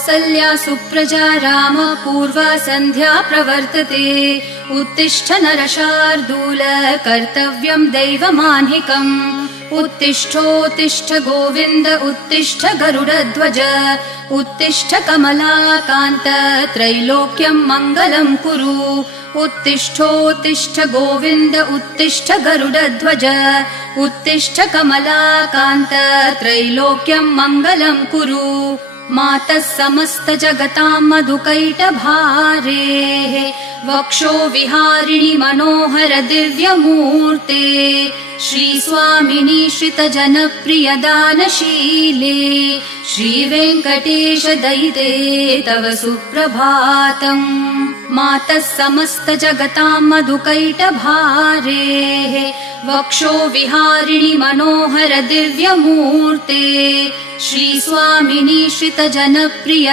कौसल्या सुप्रजा राम पूर्वा सन्ध्या प्रवर्तते। उत्तिष्ठ नरशार्दूल कर्तव्यं दैवमान्हिकम्। उत्तिष्ठोत्तिष्ठ गोविन्द उत्तिष्ठ गरुडध्वज। उत्तिष्ठ कमलाकान्त त्रैलोक्यं मङ्गलं कुरु। उत्तिष्ठोत्तिष्ठ गोविन्द उत्तिष्ठ गरुडध्वज। उत्तिष्ठ कमलाकान्त त्रैलोक्यं मङ्गलं कुरु। मातः समस्त जगतां मधुकैटभारेः वक्षो विहारिणि मनोहर दिव्यमूर्ते। श्रीस्वामिनि श्रितजनप्रिय दानशीले श्रीवेङ्कटेश दयिते तव सुप्रभातम्। मातः समस्त जगतां मधुकैटभारेः वक्षो विहारिणि मनोहर दिव्यमूर्ते। श्रीस्वामिनि श्रितजनप्रिय